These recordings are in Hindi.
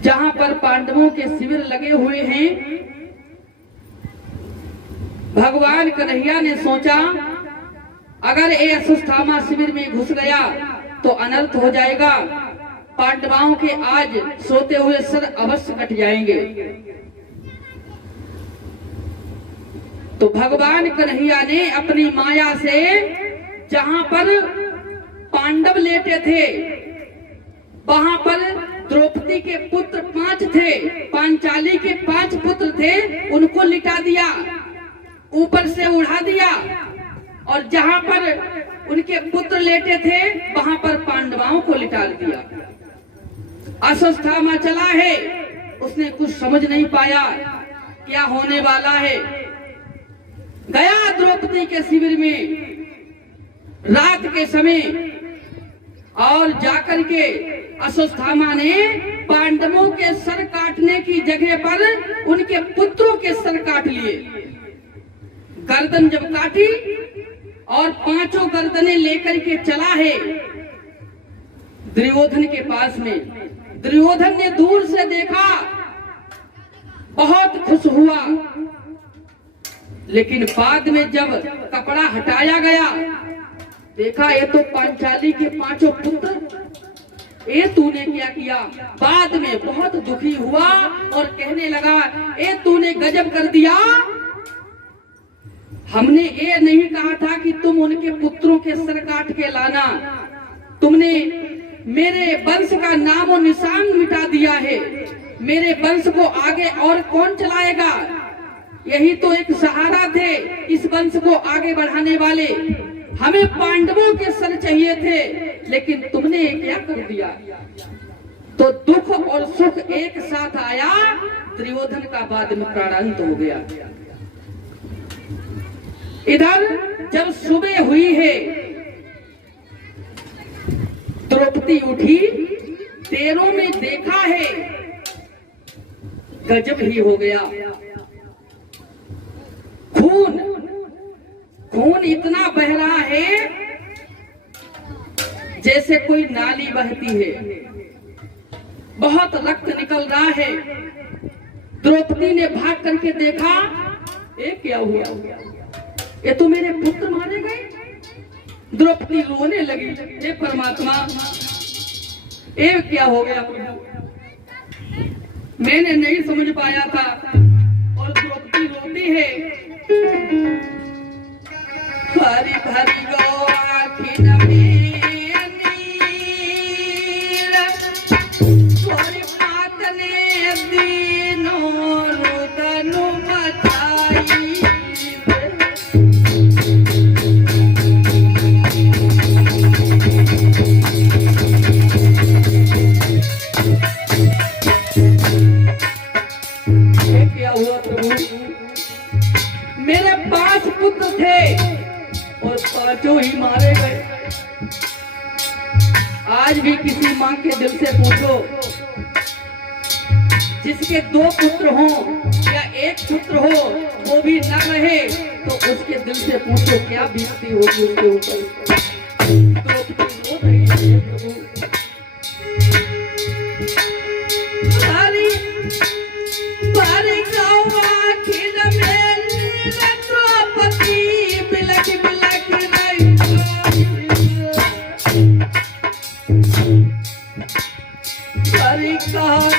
जहां पर पांडवों के शिविर लगे हुए हैं। भगवान कन्हैया ने सोचा अगर ये अश्वत्थामा शिविर में घुस गया तो अनर्थ हो जाएगा, पांडवों के आज सोते हुए सर अवश्य कट जाएंगे। तो भगवान कन्हैया ने अपनी माया से जहां पर पांडव लेटे थे वहां पर द्रौपदी के पुत्र 5 थे, पांचाली के 5 पुत्र थे, उनको लिटा दिया, ऊपर से उड़ा दिया। और जहां पर उनके पुत्र लेटे थे वहां पर पांडवों को लिटा दिया। अश्वत्थामा चला है, उसने कुछ समझ नहीं पाया क्या होने वाला है। गया द्रौपदी के शिविर में रात के समय और जाकर के अश्वत्थामा ने पांडवों के सर काटने की जगह पर उनके पुत्रों के सर काट लिए। गर्दन जब काटी और 5 गर्दनें लेकर के चला है दुर्योधन के पास में। दुर्योधन ने दूर से देखा, बहुत खुश हुआ, लेकिन बाद में जब कपड़ा हटाया गया देखा ये तो पांचाली के 5 पुत्र, ये तूने क्या किया। बाद में बहुत दुखी हुआ और कहने लगा ये तूने गजब कर दिया, हमने ये नहीं कहा था कि तुम उनके पुत्रों के सर काट के लाना, तुमने मेरे वंश का नाम और निशान मिटा दिया है, मेरे वंश को आगे और कौन चलाएगा, यही तो एक सहारा थे इस वंश को आगे बढ़ाने वाले, हमें पांडवों के सर चाहिए थे, लेकिन तुमने क्या कर दिया। तो दुख और सुख एक साथ आया, दुर्योधन का बाद में प्राणांत हो गया। इधर जब सुबह हुई है द्रौपदी उठी, पैरों में देखा है गजब ही हो गया। खून खून इतना बह रहा है जैसे कोई नाली बहती है, बहुत रक्त निकल रहा है। द्रौपदी ने भाग करके देखा, ये क्या हुआ, ये तो मेरे पुत्र मारे गए। द्रौपदी रोने लगी, हे परमात्मा ये क्या हो गया, मैंने नहीं समझ पाया था। और द्रौपदी रोती है, भरी भरी गो आँखिन में नीर, थोड़ी बात ने दीनों रुदनु बचाई। ये क्या हुआ प्रभु, मेरे 5 पुत्र थे और 5 ही मारे गए। आज भी किसी माँ के दिल से पूछो, जिसके 2 पुत्र हो या 1 पुत्र हो वो भी न रहे, तो उसके दिल से पूछो क्या बीतती होगी उसके ऊपर।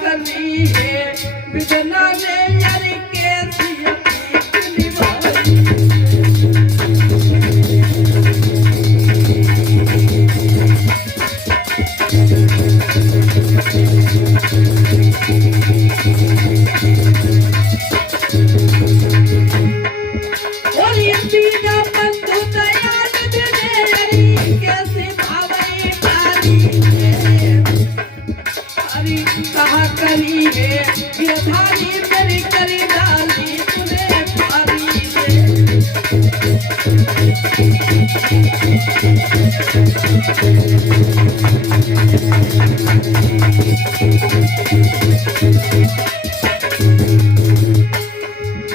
करनी है बिना ने यार कैसी अपनी और ये बीजा बंधु दयाल दिले कैसे भावे कहा करी है ये धारी मेरी करी डाली तूने भारी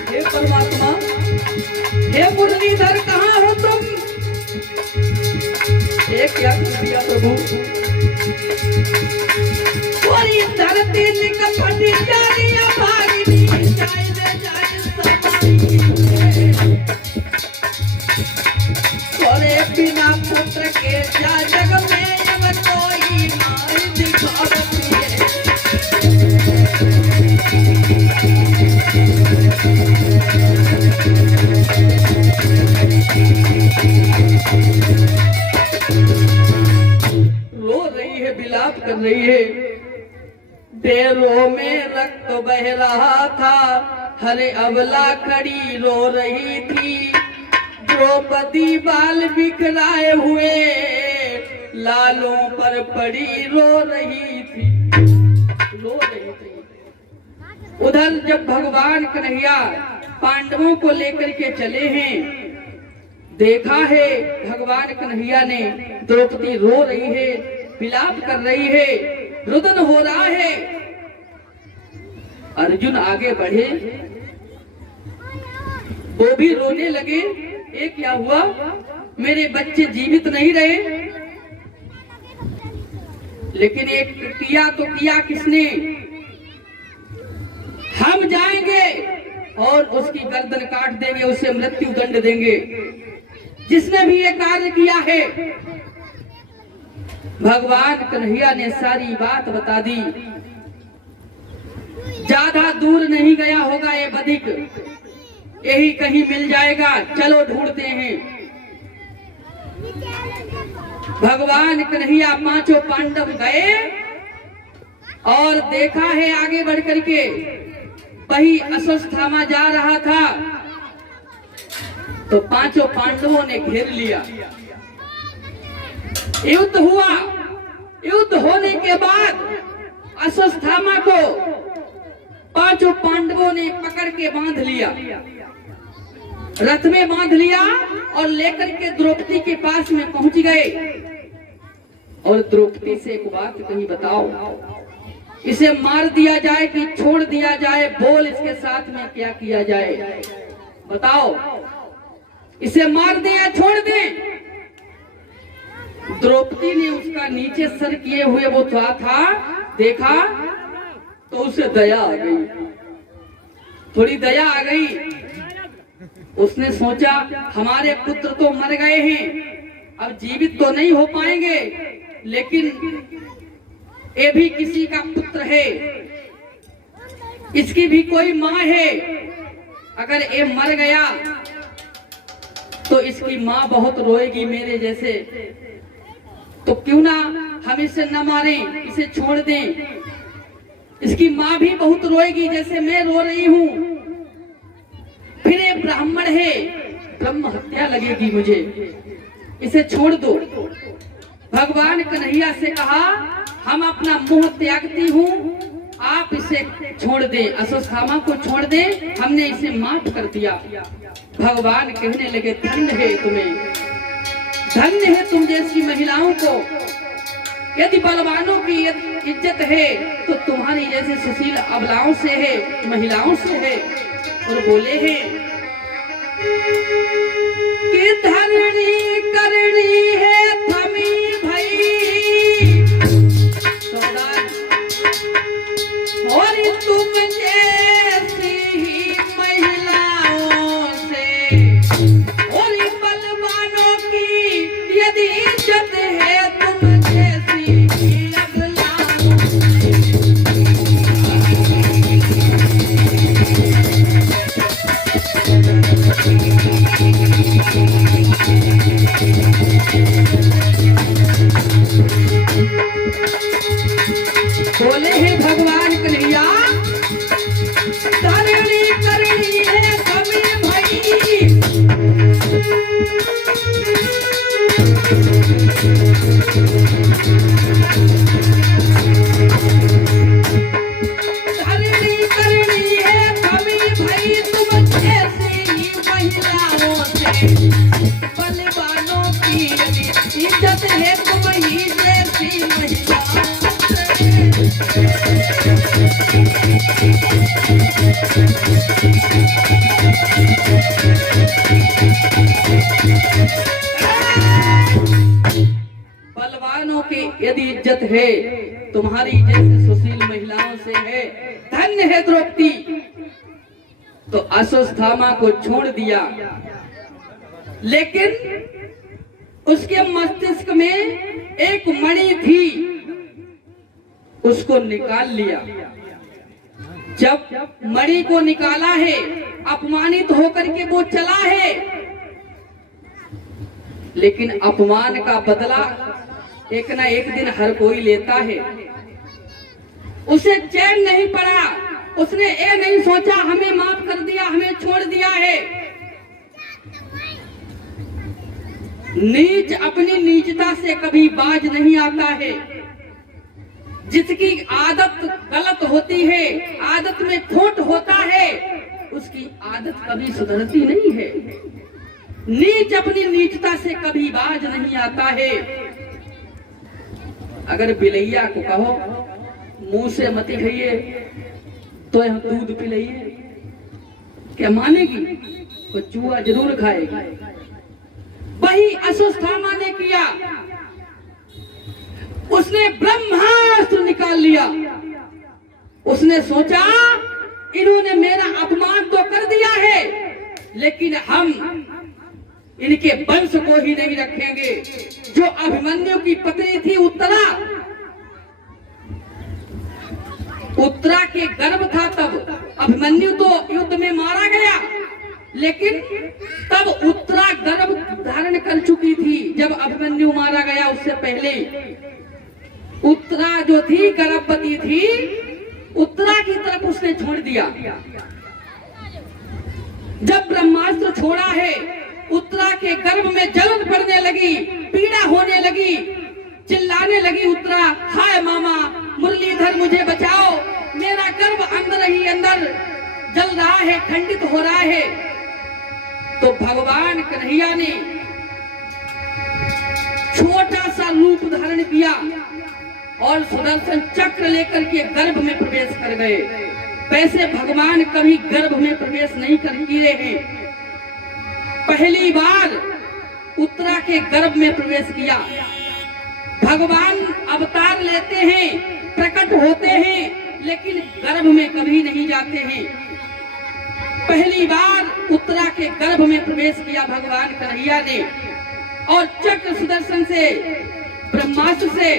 हे परमात्मा, हे मुरलीधर कहाँ हो तुम, ये क्या कर दिया प्रभु। और ये धरती निकल रो रही है, विलाप कर रही है। पैरों में रक्त बह रहा था, हरे अबला खड़ी रो रही थी। द्रौपदी बाल बिखराए हुए लालों पर पड़ी रो रही थी, रो रही थी। उधर जब भगवान कन्हैया पांडवों को लेकर के चले हैं, देखा है भगवान कन्हैया ने द्रौपदी रो रही है, विलाप कर रही है, रुदन हो रहा है। अर्जुन आगे बढ़े, वो भी रोने लगे। ये क्या हुआ, मेरे बच्चे जीवित नहीं रहे। लेकिन एक किया तो किया किसने, हम जाएंगे और उसकी गर्दन काट देंगे, उसे मृत्यु दंड देंगे, जिसने भी ये कार्य किया है। भगवान कन्हैया ने सारी बात बता दी। ज्यादा दूर नहीं गया होगा ये बधिक, यही कहीं मिल जाएगा, चलो ढूंढते हैं। भगवान कन्हैया पांचों पांडव गए और देखा है आगे बढ़ करके वही अश्वत्थामा जा रहा था, तो पांचों पांडवों ने घेर लिया। युद्ध हुआ, युद्ध होने के बाद अश्वत्थामा को पांचों पांडवों ने पकड़ के बांध लिया, रथ में बांध लिया और लेकर के द्रौपदी के पास में पहुंच गए। और द्रौपदी से एक बात कही, बताओ इसे मार दिया जाए कि छोड़ दिया जाए, बोल इसके साथ में क्या किया जाए, बताओ इसे मार दे या छोड़ दे। द्रौपदी ने उसका नीचे सर किए हुए वो था देखा तो उसे दया आ गई, थोड़ी दया आ गई। उसने सोचा हमारे पुत्र तो मर गए हैं, अब जीवित तो नहीं हो पाएंगे, लेकिन ये भी किसी का पुत्र है, इसकी भी कोई माँ है। अगर ये मर गया तो इसकी माँ बहुत रोएगी मेरे जैसे, तो क्यों ना हम इसे न मारें, इसे छोड़ दें। इसकी माँ भी बहुत रोएगी जैसे मैं रो रही हूँ। फिर ये ब्राह्मण है, ब्रह्म हत्या लगेगी मुझे, इसे छोड़ दो। भगवान कन्हैया से कहा हम अपना मुंह त्यागती हूँ, आप इसे छोड़ दें, अश्वत्थामा को छोड़ दें, हमने इसे माफ कर दिया। भगवान कहने लगे धन्य है तुम्हें, धन्य है तुम जैसी महिलाओं को। यदि बलवानों की इज्जत है तो तुम्हारी जैसे सुशील अबलाओं से है, महिलाओं से है। और बोले हैं कि धरणी करनी है थमी भई, और तुम जैसी ही महिलाओं से, और बलवानों की यदि इज्जत है तुम जैसी ही अबलाओं से। बोले हैं भगवान कन्हैया धरणी करनी है कमी भई, धरणी करनी है कमी भई, तुम जैसी ही महिलाओं से, बलवानों की यदि इज्जत है तुम ही जैसी महिलाओं से। बलवानों की यदि इज्जत है तुम्हारी जैसे सुशील महिलाओं से है, धन्य है द्रौपदी। तो अश्वत्थामा को छोड़ दिया, लेकिन उसके मस्तिष्क में एक मणि थी, उसको निकाल लिया। जब मणि को निकाला है, अपमानित होकर के वो चला है, लेकिन अपमान का बदला एक ना एक दिन हर कोई लेता है। उसे चैन नहीं पड़ा, उसने ये नहीं सोचा हमें माफ कर दिया, हमें छोड़ दिया है। नीच अपनी नीचता से कभी बाज नहीं आता है। जिसकी आदत गलत होती है, आदत में खोट होता है, उसकी आदत कभी सुधरती नहीं है। नीच अपनी नीचता से कभी बाज नहीं आता है। अगर बिलैया को कहो मुंह से मत खाइए तो हम दूध पिलाइए, क्या मानेगी? वो चूहा जरूर खाएगी। वही अश्वत्थामा ने किया, उसने ब्रह्मास्त्र निकाल लिया। उसने सोचा इन्होंने मेरा अपमान तो कर दिया है, लेकिन हम इनके वंश को ही नहीं रखेंगे। जो अभिमन्यु की पत्नी थी उत्तरा के गर्भ था, तब अभिमन्यु तो युद्ध में मारा गया, लेकिन तब उत्तरा गर्भ धारण कर चुकी थी। जब अभिमन्यु मारा गया उससे पहले उत्तरा जो थी गर्भवती थी, उत्तरा की तरफ उसने छोड़ दिया। जब ब्रह्मास्त्र छोड़ा है, उत्तरा के गर्भ में जलन पड़ने लगी, पीड़ा होने लगी, चिल्लाने लगी उत्तरा, हाय मामा मुरलीधर मुझे बचाओ, मेरा गर्भ अंदर ही अंदर जल रहा है, खंडित हो रहा है। तो भगवान कन्हैया ने छोटा सा रूप धारण किया और सुदर्शन चक्र लेकर के गर्भ में प्रवेश कर गए। वैसे भगवान कभी गर्भ में प्रवेश नहीं कर किए हैं, पहली बार उत्तरा के गर्भ में प्रवेश किया। भगवान अवतार लेते हैं, प्रकट होते हैं, लेकिन गर्भ में कभी नहीं जाते हैं। पहली बार उत्तरा के गर्भ में प्रवेश किया भगवान कन्हैया ने, और चक्र सुदर्शन से, ब्रह्मास्त्र से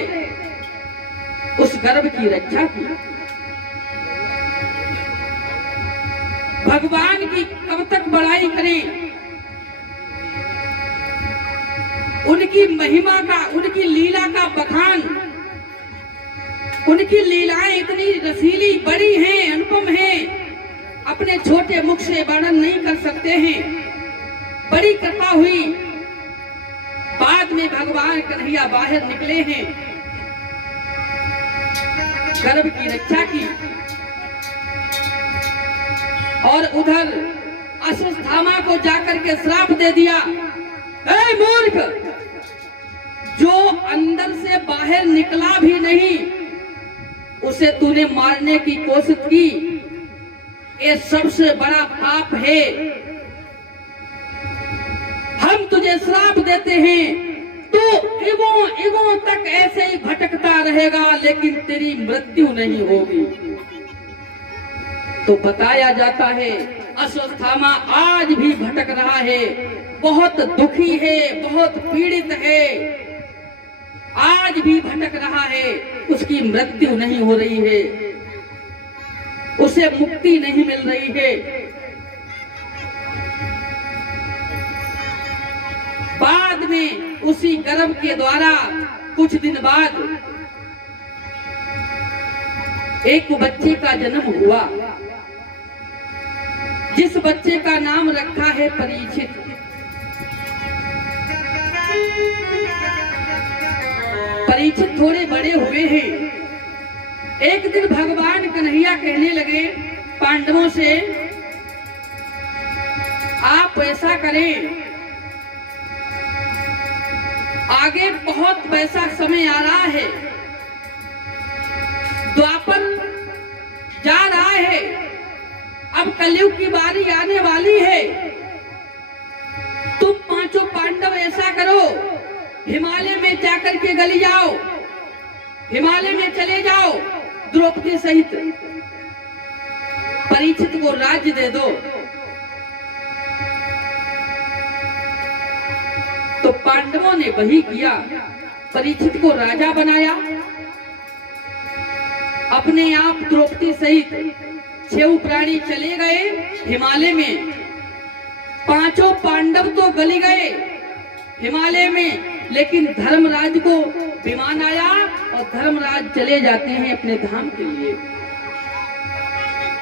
उस गर्भ की रक्षा की। भगवान की कब तक बड़ाई करें, उनकी महिमा का, उनकी लीला का बखान। उनकी लीलाएं इतनी रसीली, बड़ी हैं, अनुपम हैं, अपने छोटे मुख से वर्णन नहीं कर सकते हैं। बड़ी कृपा हुई। बाद में भगवान कन्हैया बाहर निकले हैं, गर्भ की रक्षा की। और उधर अश्वत्थामा को जाकर के श्राप दे दिया, ऐ मूर्ख, जो अंदर से बाहर निकला भी नहीं उसे तूने मारने की कोशिश की, ये सबसे बड़ा पाप है। हम तुझे श्राप देते हैं, तू युगों तक ऐसे ही भटकता रहेगा, लेकिन तेरी मृत्यु नहीं होगी। तो बताया जाता है अश्वत्थामा आज भी भटक रहा है, बहुत दुखी है, बहुत पीड़ित है, आज भी भटक रहा है, उसकी मृत्यु नहीं हो रही है, उसे मुक्ति नहीं मिल रही है। बाद में उसी गर्भ के द्वारा कुछ दिन बाद एक बच्चे का जन्म हुआ, जिस बच्चे का नाम रखा है परीक्षित। परीक्षित थोड़े बड़े हुए हैं। एक दिन भगवान कन्हैया कहने लगे पांडवों से, आप ऐसा करें, आगे बहुत वैसा समय आ रहा है, द्वापर जा रहा है, अब कलयुग की बारी आने वाली है। तुम पांचों पांडव ऐसा करो, हिमालय में जाकर के गली जाओ, हिमालय में चले जाओ, द्रौपदी सहित परीक्षित को राज्य दे दो। तो पांडवों ने वही किया, परीक्षित को राजा बनाया। अपने आप द्रौपदी सहित 6 प्राणी चले गए हिमालय में। पांचों पांडव तो गली गए, हिमालय में, लेकिन धर्मराज को विमान आया और धर्मराज चले जाते हैं अपने धाम के लिए।